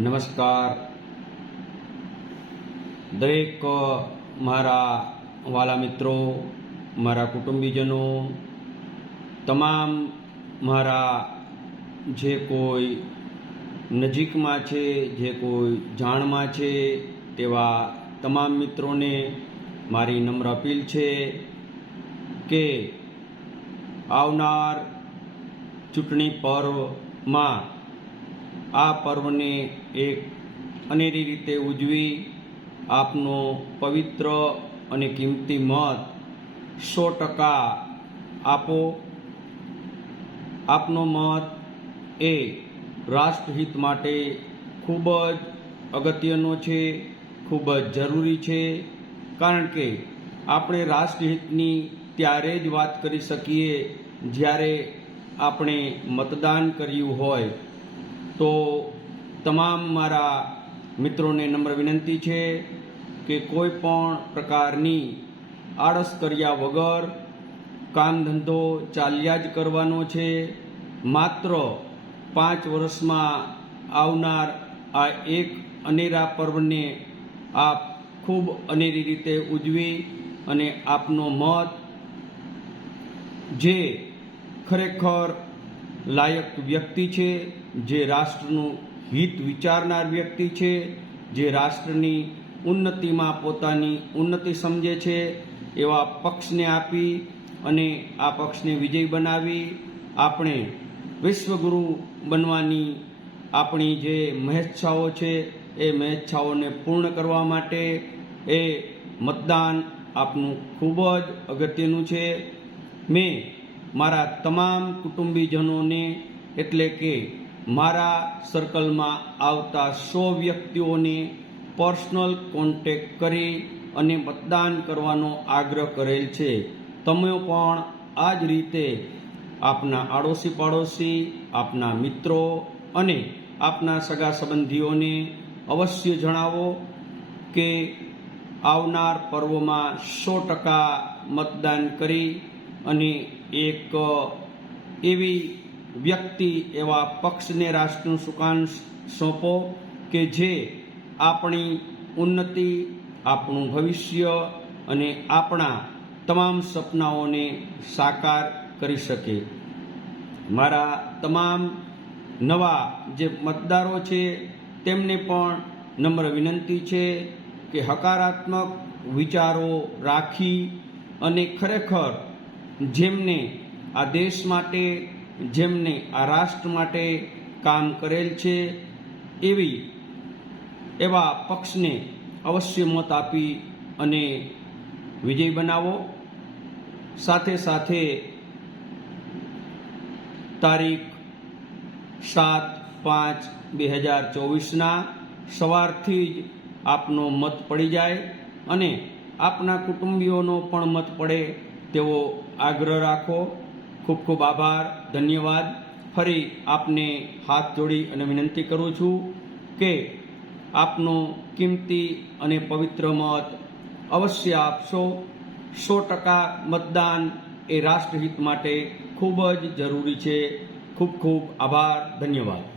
નમસ્કાર. દરેક મારા વાલા મિત્રો, મારા કુટુંબીજનો, તમામ મારા જે કોઈ નજીકમાં છે, જે કોઈ જાણમાં છે, તેવા તમામ મિત્રોને મારી નમ્ર અપીલ છે કે આવનાર ચૂંટણી પર્વમાં આ પર્વને એક અનેરી રીતે ઉજવી આપનો પવિત્ર અને કિંમતી મત સો ટકા આપો. આપનો મત એ રાષ્ટ્રહિત માટે ખૂબ જ અગત્યનો છે, ખૂબ જ જરૂરી છે, કારણ કે આપણે રાષ્ટ્રહિતની ત્યારે જ વાત કરી શકીએ જ્યારે આપણે મતદાન કર્યું હોય. તો તમામ મારા મિત્રોને નમ્ર વિનંતી છે કે કોઈ પણ પ્રકારની આળસ કર્યા વગર કામ ધંધો ચાલ્યા જ કરવાનો છે. માત્ર પાંચ વર્ષમાં આવનાર આ એક અનેરા પર્વને આપ ખૂબ અનેરી રીતે ઉજવી અને આપનો મત જે ખરેખર લાયક વ્યક્તિ છે, જે રાષ્ટ્રનું હિત વિચારનાર વ્યક્તિ છે, જે રાષ્ટ્રની ઉન્નતિમાં પોતાની ઉન્નતિ સમજે છે, એવા પક્ષને આપી અને આ પક્ષને વિજય બનાવી આપણે વિશ્વગુરુ બનવાની આપણી જે મહેચ્છાઓ છે, એ મહેચ્છાઓને પૂર્ણ કરવા માટે એ મતદાન આપનું ખૂબ જ અગત્યનું છે. મેં મારા તમામ કુટુંબીજનોને એટલે કે મારા સર્કલમાં આવતા સો વ્યક્તિઓને પર્સનલ કોન્ટેક કરી અને મતદાન કરવાનો આગ્રહ કરેલ છે. તમે પણ આ જ રીતે આપના આડોશી પાડોશી આપના મિત્રો અને આપના સગા સંબંધીઓને અવશ્ય જણાવો કે આવનાર પર્વમાં સો ટકા મતદાન કરી અને એક એવી વ્યક્તિ એવા પક્ષને રાષ્ટ્રનું સુકાન સોંપો કે જે આપણી ઉન્નતિ, આપણું ભવિષ્ય અને આપણા તમામ સપનાઓને સાકાર કરી શકે. મારા તમામ નવા જે મતદારો છે, તેમને પણ નમ્ર વિનંતી છે કે હકારાત્મક વિચારો રાખી અને ખરેખર જેમને આ દેશ માટે, જેમને આ રાષ્ટ્ર માટે કામ કરેલ છે, એવી એવા પક્ષને અવશ્ય મત આપી અને વિજય બનાવો. સાથે સાથે તારીખ સાત પાંચ બે હજાર ચોવીસના સવારથી જ આપનો મત પડી જાય અને આપના કુટુંબીઓનો પણ મત પડે તેવો આગ્રહ રાખો. ખૂબ ખૂબ આભાર. ધન્યવાદ. ફરી આપને હાથ જોડી અને વિનંતી કરું છું કે આપનો કિંમતી અને પવિત્ર મત અવશ્ય આપશો. સો ટકા મતદાન એ રાષ્ટ્રહિત માટે ખૂબ જ જરૂરી છે. ખૂબ ખૂબ આભાર. ધન્યવાદ.